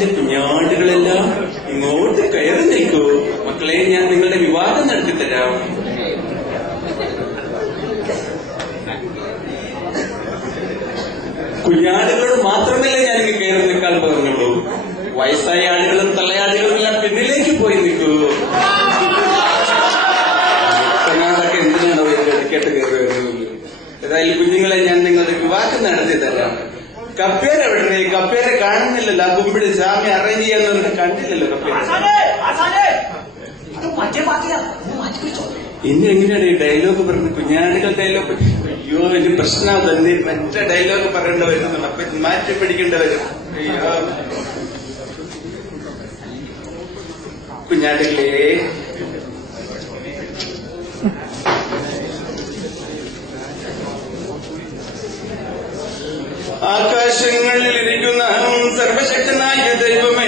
എന്റെ കുഞ്ഞാടുകളെല്ലാം ഇങ്ങോട്ട് കയറി നിൽക്കൂ. മക്കളെ, ഞാൻ നിങ്ങളുടെ വിവാഹം നടത്തിത്തരാം. കുഞ്ഞാടുകളോട് മാത്രമല്ല ഞാനിങ്ങ് കയറി നിൽക്കാൻ പറഞ്ഞുള്ളൂ. വയസ്സായ ആടുകളും തള്ളയാടുകളും എല്ലാം പിന്നിലേക്ക് പോയി നിൽക്കൂ. അതൊക്കെ എന്തിനാണോ കേട്ട് കയറി വരുന്നത്? ഏതായാലും കുഞ്ഞുങ്ങളെ, ഞാൻ നിങ്ങളുടെ വിവാഹം നടത്തി തരാം. കപ്പേര എവിടെ? കപ്പേരെ കാണുന്നില്ലല്ലോ. ആ കുമ്പിടി സ്വാമി അറേഞ്ച് ചെയ്യാന്ന് കണ്ടില്ലല്ലോ കപ്പേര. ഇനി എങ്ങനെയാണ് ഈ ഡയലോഗ് പറഞ്ഞത്? കുഞ്ഞാടുകൾ ഡയലോഗ്? അയ്യോ, ഇനി പ്രശ്നമാകും. എന്ത് മറ്റേ ഡയലോഗ് പറയേണ്ട വരുന്നുണ്ട്. അപ്പൊ മാറ്റി പിടിക്കേണ്ട വരും. അയ്യോ, കുഞ്ഞാടുകളെ, ആകാശങ്ങളിലിരിക്കുന്ന സർവശക്തനായ ദൈവമേ,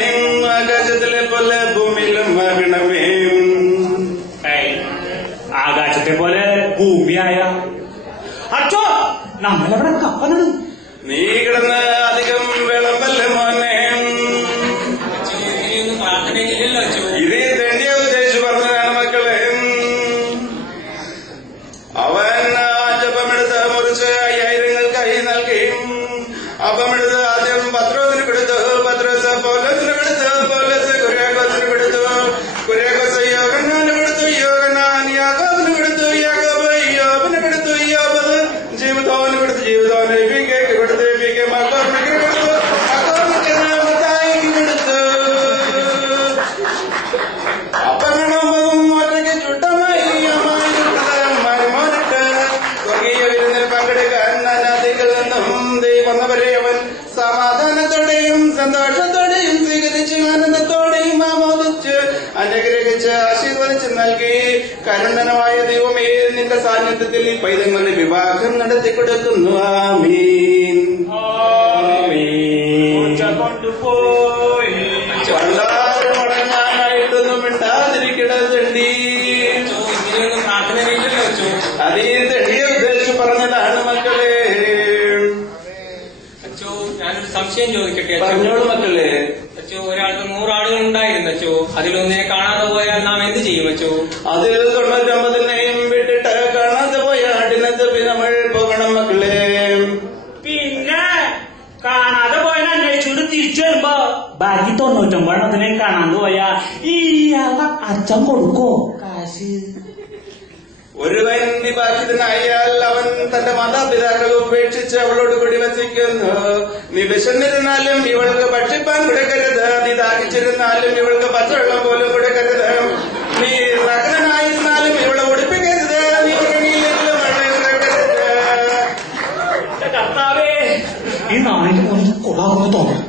ആകാശത്തിലെ പോലെ ഭൂമിയിലും ആകണമേ. ആകാശത്തെ പോലെ ഭൂമിയായ അച്ഛോ, നമ്മളെവിടെ കപ്പലിടും? നീ കിടന്ന് അധികം വിളമ്പല്ല മോനെ. ഇത് തെണ്ടിയ ഉദ്ദേശിച്ച് പറഞ്ഞതാണ് മക്കളെ. അവൻ ജപമെടുത്ത് മുറിച്ച് 5000 കൈ നൽകി. അപ്പമെടുത്ത് ആദ്യം പത്രോസിന് കൊടുത്തു. പത്രോസ് പൗലോസിന് കൊടുത്തു. പൗലോസ് കുര്യാക്കോസിന് കൊടുത്തു. കുര്യാക്കോസ് യോഹന്നാന് കൊടുത്തു. യോഹന്നാൻ യാക്കോബിന് കൊടുത്തു. യാക്കോബ് യോബിന് കൊടുത്തു. യോബ് ജീവിതോന് കൊടുത്തു. ജീവിതോന് എഫീക്കയ്ക്ക് കൊടുത്തു. എഫീക്ക് മക്കോബിക്ക് കൊടുത്തു. മക്കോബിക്ക് മത്തായിക്ക് കൊടുത്തു. അപ്പങ്ങളും ഒറ്റയ്ക്ക് ചുട്ടമായി മരുമോനിട്ട് സ്വർഗീയ വിരുന്നിൽ പങ്കെടുക്കാൻ അനാദികളിൽ നിന്നും വന്നവരെ അവൻ സമാധാനത്തോടെയും സന്തോഷത്തോടെയും സ്വീകരിച്ച് ആനന്ദത്തോടെയും ആമോദിച്ച് അനുഗ്രഹിച്ച് ആശീർവദിച്ച് നൽകി. കരുണനമായ ദൈവമേ, നിന്റെ സാന്നിധ്യത്തിൽ ഈ പൈതങ്ങളുടെ വിവാഹം നടത്തി കൊടുക്കുന്നു. ആമീൻ. മുടങ്ങാനായിട്ടൊന്നും മിണ്ടാതിരിക്കണതുണ്ടി. അതീ തെണ്ടിയെ ഉദ്ദേശിച്ച് പറഞ്ഞതാണ് മക്കളെ. ഞാനൊരു സംശയം ചോദിക്കട്ടെ? പറഞ്ഞോളൂ മക്കളെ. അച്ചോ, ഒരാൾക്ക് 100 ആടുകൾ ഉണ്ടായിരുന്നു അച്ചോ. അതിലൊന്നിനെ കാണാതെ പോയാൽ നാം എന്ത് ചെയ്യും അച്ചോ? അതിൽ 99നെയും വിട്ടിട്ട് കാണാതെ പോയ ആടിനകത്ത് നമ്മൾ പോകണം മക്കളെ. പിന്നെ കാണാതെ പോയാൽ അന്വേഷിച്ചുകൊണ്ട് തിരിച്ചു വരുമ്പോ ബാക്കി 99 കാണാതെ പോയാ ഈ അച്ഛൻ കൊടുക്കോ കാശ്? ഒരുവൻ വിവാഹിതനായാൽ അവൻ തന്റെ മാതാപിതാക്കളെ ഉപേക്ഷിച്ച് അവളോട് കൂടി വസിക്കുന്നു. നീ വിശന്നിരുന്നാലും ഇവൾക്ക് ഭക്ഷിപ്പാൻ കൊടുക്കരുത്. നീ ദാഹിച്ചിരുന്നാലും ഇവൾക്ക് പച്ചവെള്ളം പോലും കൊടുക്കരുത്. നീ നഗ്നനായിരുന്നാലും ഇവളെ ഉടുപ്പിക്കരുത്. നീ ഉറങ്ങിയില്ലെങ്കിലും വെള്ളം കൊടുക്കരുത്. കർത്താവേ, ഈ നാളിന്റെ മുന്നിൽ കൊള്ളാമെന്ന് തോന്നുന്നു.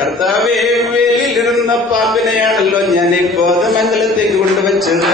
കർത്താവേ, വേലിലിരുന്ന പാമ്പിനെയാണല്ലോ ഞാൻ കോതമംഗലത്തേക്ക് കൊണ്ടുവച്ചത്.